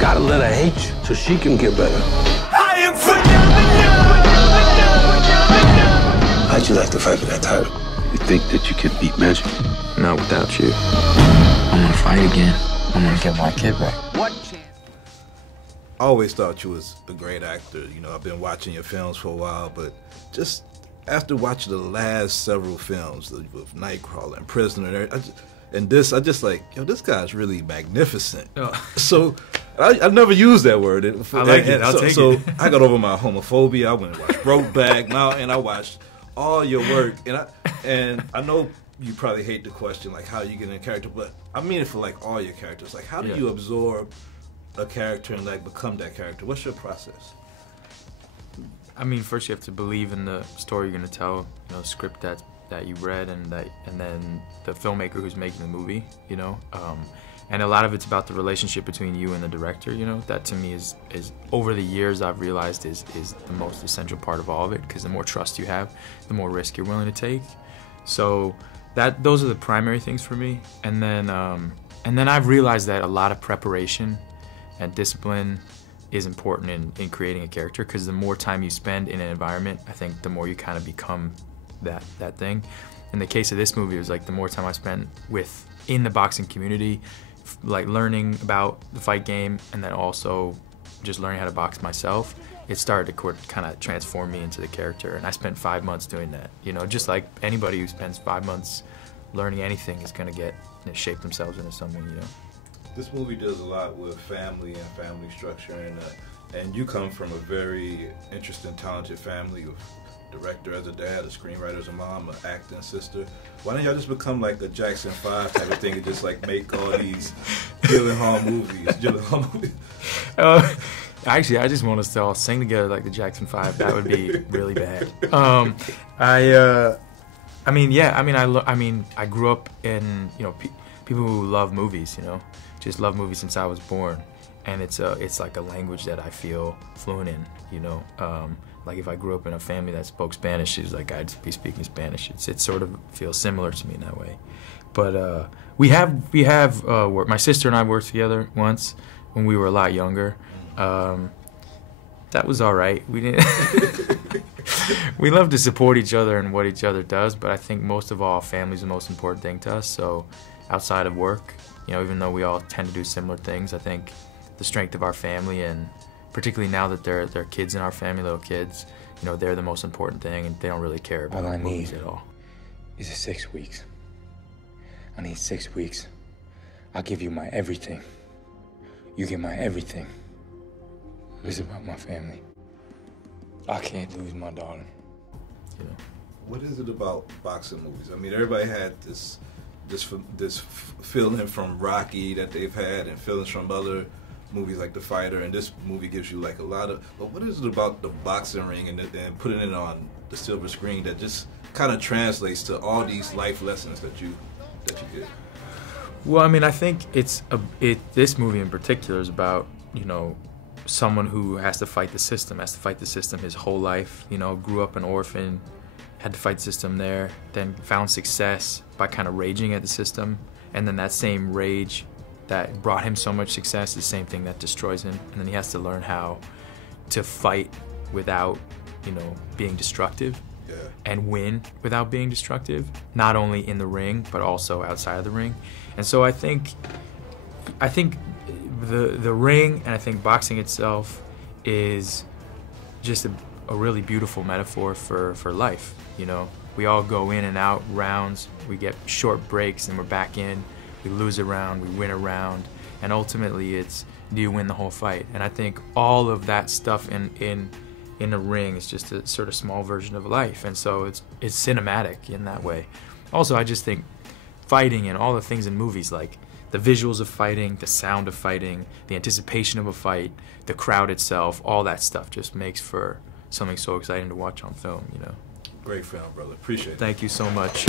gotta let her hate you so she can get better. I am phenomenal! How'd you like to fight for that title? You think that you can beat Magic? Not without you. I'm gonna fight again. I'm gonna get my kid back. What chance? I always thought you was a great actor. You know, I've been watching your films for a while, but just after watching the last several films with Nightcrawler and Prisoner, I just like, yo, this guy's really magnificent. Oh. So I never used that word. I like it. I'll take so it. I got over my homophobia. I went and watched Brokeback Mountain. I watched all your work, and I know you probably hate the question like how you get in a character, but I mean it for like all your characters. Like, how do you absorb a character and like become that character? What's your process? I mean, first you have to believe in the story you're gonna tell, you know, script that you read, and then the filmmaker who's making the movie, you know. And a lot of it's about the relationship between you and the director, you know. That to me is over the years I've realized is the most essential part of all of it, because the more trust you have, the more risk you're willing to take. So those are the primary things for me. And then I've realized that a lot of preparation and discipline is important in creating a character, because the more time you spend in an environment, I think the more you kind of become that thing. In the case of this movie, it was like the more time I spent in the boxing community, like learning about the fight game, and then also just learning how to box myself, it started to kind of transform me into the character. And I spent 5 months doing that. You know, just like anybody who spends 5 months learning anything is going to shape themselves into something, you know. This movie does a lot with family and family structure, and you come from a very interesting, talented family with director as a dad, a screenwriter as a mom, an acting sister. Why don't y'all just become like a Jackson 5 type of thing and just like make all these Gyllenhaal movies? Actually, I just want us to all sing together like the Jackson 5. That would be really bad. I grew up in, you know, people who love movies, you know, just love movies since I was born, and it's like a language that I feel fluent in, you know. Like if I grew up in a family that spoke Spanish, it's like I'd be speaking Spanish. It sort of feels similar to me in that way. But we have my sister and I worked together once when we were a lot younger. That was all right. We didn't. We love to support each other and what each other does, but I think most of all, family's the most important thing to us. So outside of work, you know, even though we all tend to do similar things, I think the strength of our family, and particularly now that there are kids in our family, little kids, you know, they're the most important thing, and they don't really care about movies at all. Is 6 weeks. I need 6 weeks. I'll give you my everything. You get my everything. It's about my family. I can't lose my darling. You know. What is it about boxing movies? I mean, everybody had this feeling from Rocky that they've had, and feelings from other movies like The Fighter, and this movie gives you like a lot of. But what is it about the boxing ring and putting it on the silver screen that just kind of translates to all these life lessons that you get? Well, I mean, I think this movie in particular is about, you know, someone who has to fight the system his whole life. You know, grew up an orphan, had to fight the system there, then found success by kind of raging at the system, and then that same rage that brought him so much success is the same thing that destroys him, and then he has to learn how to fight without, you know, being destructive, and win without being destructive, not only in the ring but also outside of the ring. And so I think the ring, and I think boxing itself, is just a really beautiful metaphor for life. You know, we all go in and out rounds, we get short breaks and we're back in, we lose a round, we win a round, and ultimately it's, do you win the whole fight? And I think all of that stuff in the ring is just a sort of small version of life, and so it's cinematic in that way. Also, I just think fighting and all the things in movies, like the visuals of fighting, the sound of fighting, the anticipation of a fight, the crowd itself, all that stuff just makes for something so exciting to watch on film, you know. Great film, brother. Appreciate it. Thank you so much.